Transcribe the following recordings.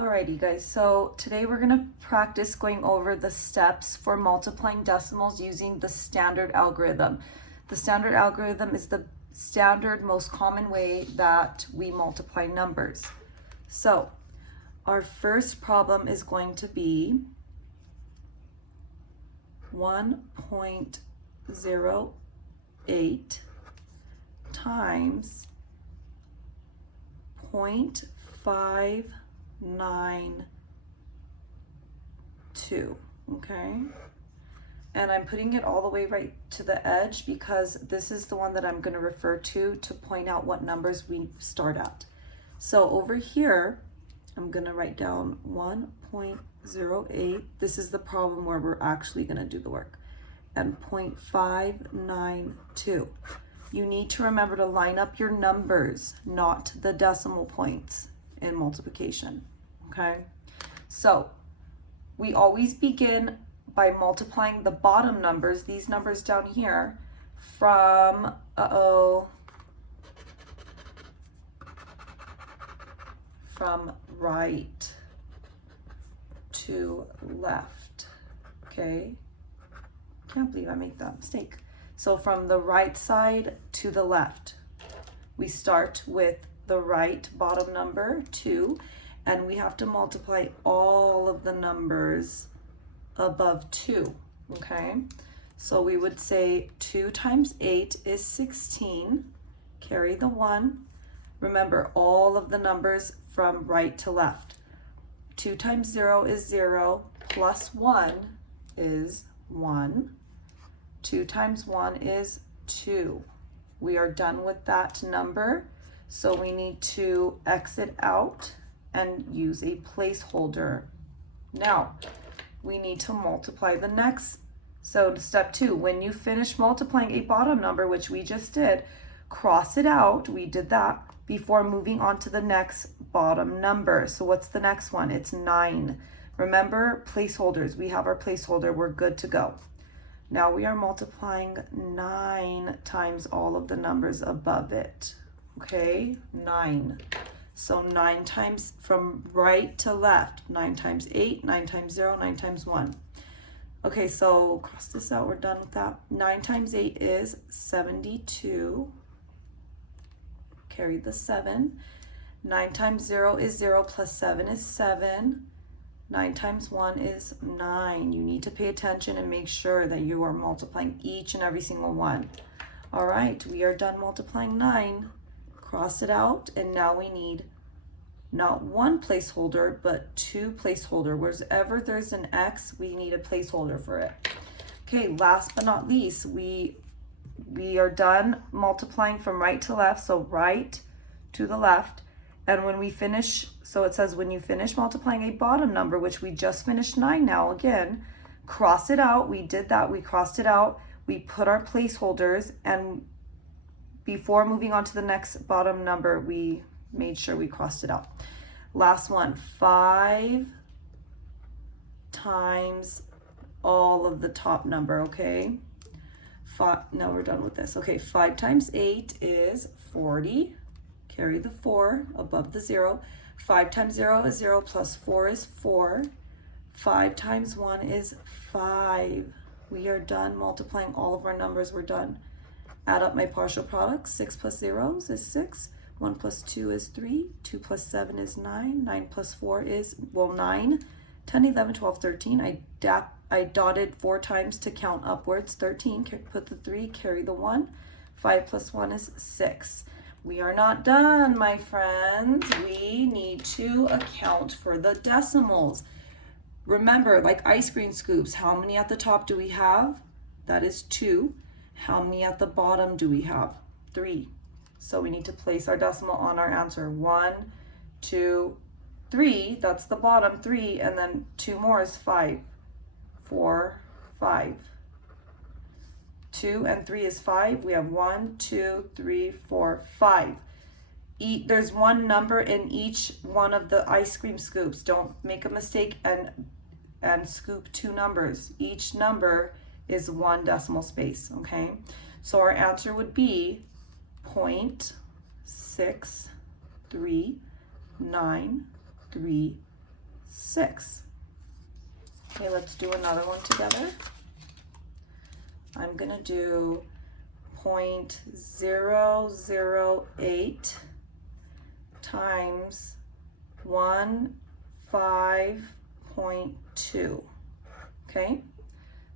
Alrighty guys, so today we're going to practice going over the steps for multiplying decimals using the standard algorithm. The standard algorithm is the standard most common way that we multiply numbers. So our first problem is going to be 1.08 times 0.592, okay? And I'm putting it all the way right to the edge because this is the one that I'm going to refer to point out what numbers we start at. So over here, I'm going to write down 1.08. This is the problem where we're actually going to do the work. And 0.592. You need to remember to line up your numbers, not the decimal points in multiplication, okay? So we always begin by multiplying the bottom numbers, these numbers down here, from, from right to left, okay? Can't believe I made that mistake. So from the right side to the left, we start with the right bottom number, 2, and we have to multiply all of the numbers above 2, okay? So we would say 2 times 8 is 16, carry the 1. Remember, all of the numbers from right to left. 2 times 0 is 0, plus 1 is 1. 2 times 1 is 2. We are done with that number, so we need to exit out and use a placeholder. Now, we need to multiply the next. So step 2, when you finish multiplying a bottom number, which we just did, cross it out, we did that, before moving on to the next bottom number. So what's the next one? It's 9. Remember, placeholders, we have our placeholder, we're good to go. Now we are multiplying 9 times all of the numbers above it, okay? 9. So 9 times from right to left, 9 times 8, 9 times 0, 9 times 1. Okay, so cross this out, we're done with that. 9 times 8 is 72. Carry the 7. 9 times 0 is 0, plus 7 is 7. 9 times 1 is 9. You need to pay attention and make sure that you are multiplying each and every single one. All right, we are done multiplying 9. Cross it out, and now we need not one placeholder, but 2 placeholders. Wherever there's an X, we need a placeholder for it. Okay, last but not least, we are done multiplying from right to left, so right to the left. And when we finish, so it says when you finish multiplying a bottom number, which we just finished 9 now, again, cross it out. We did that, we crossed it out. We put our placeholders, and before moving on to the next bottom number, we made sure we crossed it out. Last one, 5 times all of the top number, okay? Now we're done with this. Okay, 5 times 8 is 40. Carry the 4 above the 0. 5 times 0 is 0, plus 4 is 4. 5 times 1 is 5. We are done multiplying all of our numbers. We're done. Add up my partial products. 6 plus 0 is 6. 1 plus 2 is 3. 2 plus 7 is 9. 9 plus 4 is, 9. 10, 11, 12, 13. I dotted 4 times to count upwards. 13, put the 3, carry the 1. 5 plus 1 is 6. We are not done, my friends. We need to account for the decimals. Remember, like ice cream scoops, how many at the top do we have? That is 2. How many at the bottom do we have? 3. So we need to place our decimal on our answer. 1, 2, 3. That's the bottom, 3. And then 2 more is 5. 4, 5. 2 and 3 is 5. We have 1, 2, 3, 4, 5. There's one number in each one of the ice cream scoops. Don't make a mistake and scoop 2 numbers. Each number is 1 decimal space, okay? So our answer would be 0.6393 6. Okay, let's do another one together. I'm going to do 0.008 times 15.2. Okay,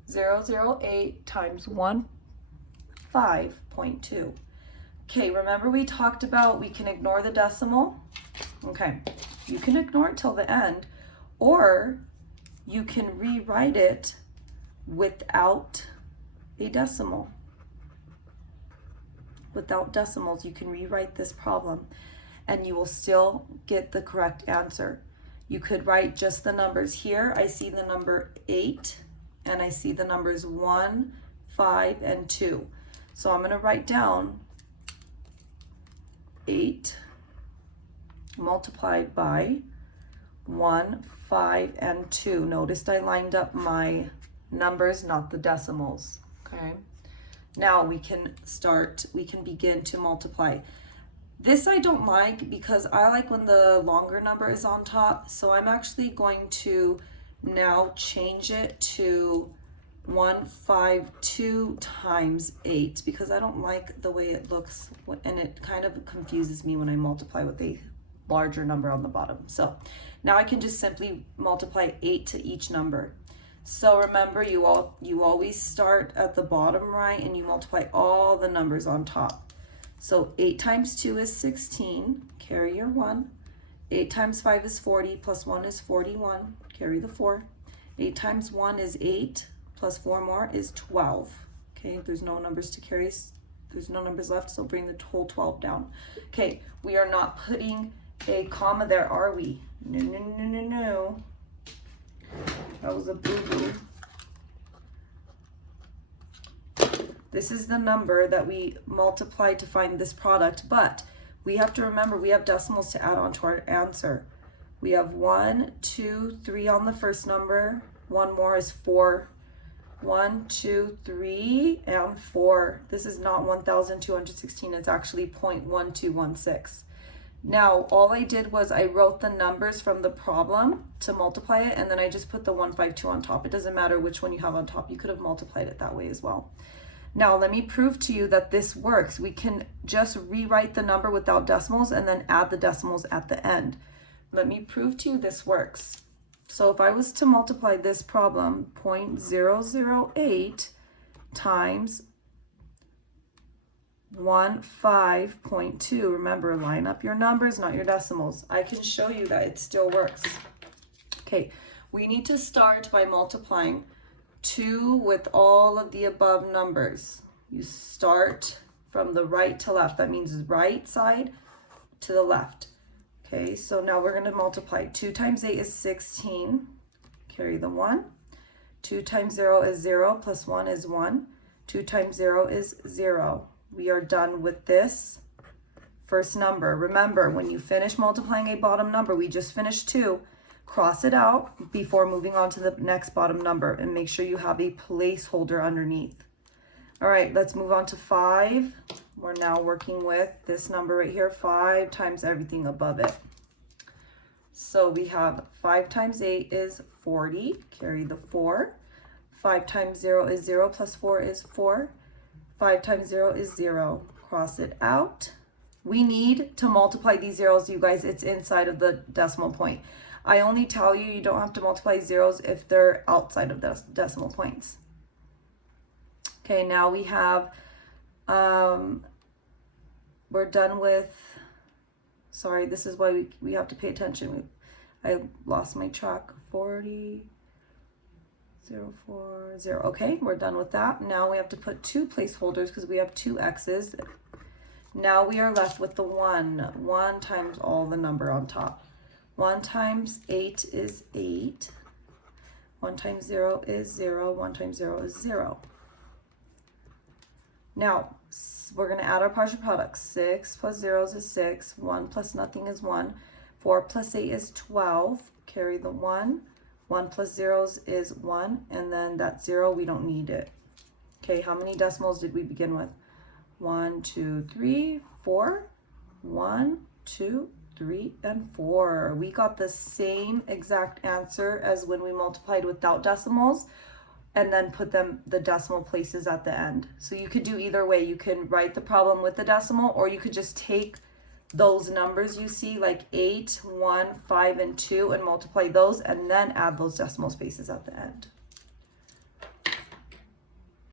008 times 15.2. Okay, remember we talked about we can ignore the decimal? Okay, you can ignore it till the end, or you can rewrite it without a decimal. Without decimals, you can rewrite this problem and you will still get the correct answer. You could write just the numbers here. I see the number 8 and I see the numbers 1, 5, and 2. So I'm going to write down 8 multiplied by 1, 5, and 2. Notice I lined up my numbers, not the decimals. Okay. Now we can begin to multiply. This I don't like because I like when the longer number is on top. So I'm actually going to now change it to 152 times 8 because I don't like the way it looks and it kind of confuses me when I multiply with a larger number on the bottom. So now I can just simply multiply 8 to each number. So remember, you always start at the bottom right and you multiply all the numbers on top. So 8 times 2 is 16, carry your 1. 8 times 5 is 40, plus 1 is 41, carry the 4. 8 times 1 is 8, plus 4 more is 12. Okay, there's no numbers to carry, there's no numbers left, so bring the whole 12 down. Okay, we are not putting a comma there, are we? No, no, no, no, no. That was a boo-boo. This is the number that we multiply to find this product, but we have to remember we have decimals to add on to our answer. We have 1, 2, 3 on the first number. One more is 4. 1, 2, 3, and 4. This is not 1,216. It's actually 0.1216. Now, all I did was I wrote the numbers from the problem to multiply it, and then I just put the 152 on top. It doesn't matter which one you have on top. You could have multiplied it that way as well. Now, let me prove to you that this works. We can just rewrite the number without decimals and then add the decimals at the end. Let me prove to you this works. So if I was to multiply this problem, 0.008 times 15.2, remember, line up your numbers, not your decimals. I can show you that it still works. Okay, we need to start by multiplying 2 with all of the above numbers. You start from the right to left. That means right side to the left. Okay, so now we're going to multiply. 2 times 8 is 16. Carry the 1. 2 times 0 is 0, plus 1 is 1. 2 times 0 is 0. We are done with this first number. Remember, when you finish multiplying a bottom number, we just finished 2, cross it out before moving on to the next bottom number and make sure you have a placeholder underneath. All right, let's move on to 5. We're now working with this number right here, 5 times everything above it. So we have 5 times 8 is 40, carry the 4. 5 times 0 is 0, plus 4 is 4. 5 times 0 is 0. Cross it out. We need to multiply these zeros, you guys. It's inside of the decimal point. I only tell you don't have to multiply zeros if they're outside of the decimal points. Okay, now we have, we're done with, sorry, this is why we have to pay attention. I lost my track. 40. 0, 4, 0. Okay, we're done with that. Now we have to put 2 placeholders because we have 2 x's. Now we are left with the 1. 1 times all the number on top. 1 times 8 is 8. 1 times 0 is 0. 1 times 0 is 0. Now, we're going to add our partial products. 6 plus 0 is 6. 1 plus nothing is 1. 4 plus 8 is 12. Carry the 1. 1 plus zeros is 1, and then that 0, we don't need it. Okay, how many decimals did we begin with? 1, 2, 3, 4. 1, 2, 3 and 4. We got the same exact answer as when we multiplied without decimals and then put the decimal places at the end. So you could do either way. You can write the problem with the decimal, or you could just take those numbers you see like 8, 1, 5, and 2 and multiply those and then add those decimal spaces at the end.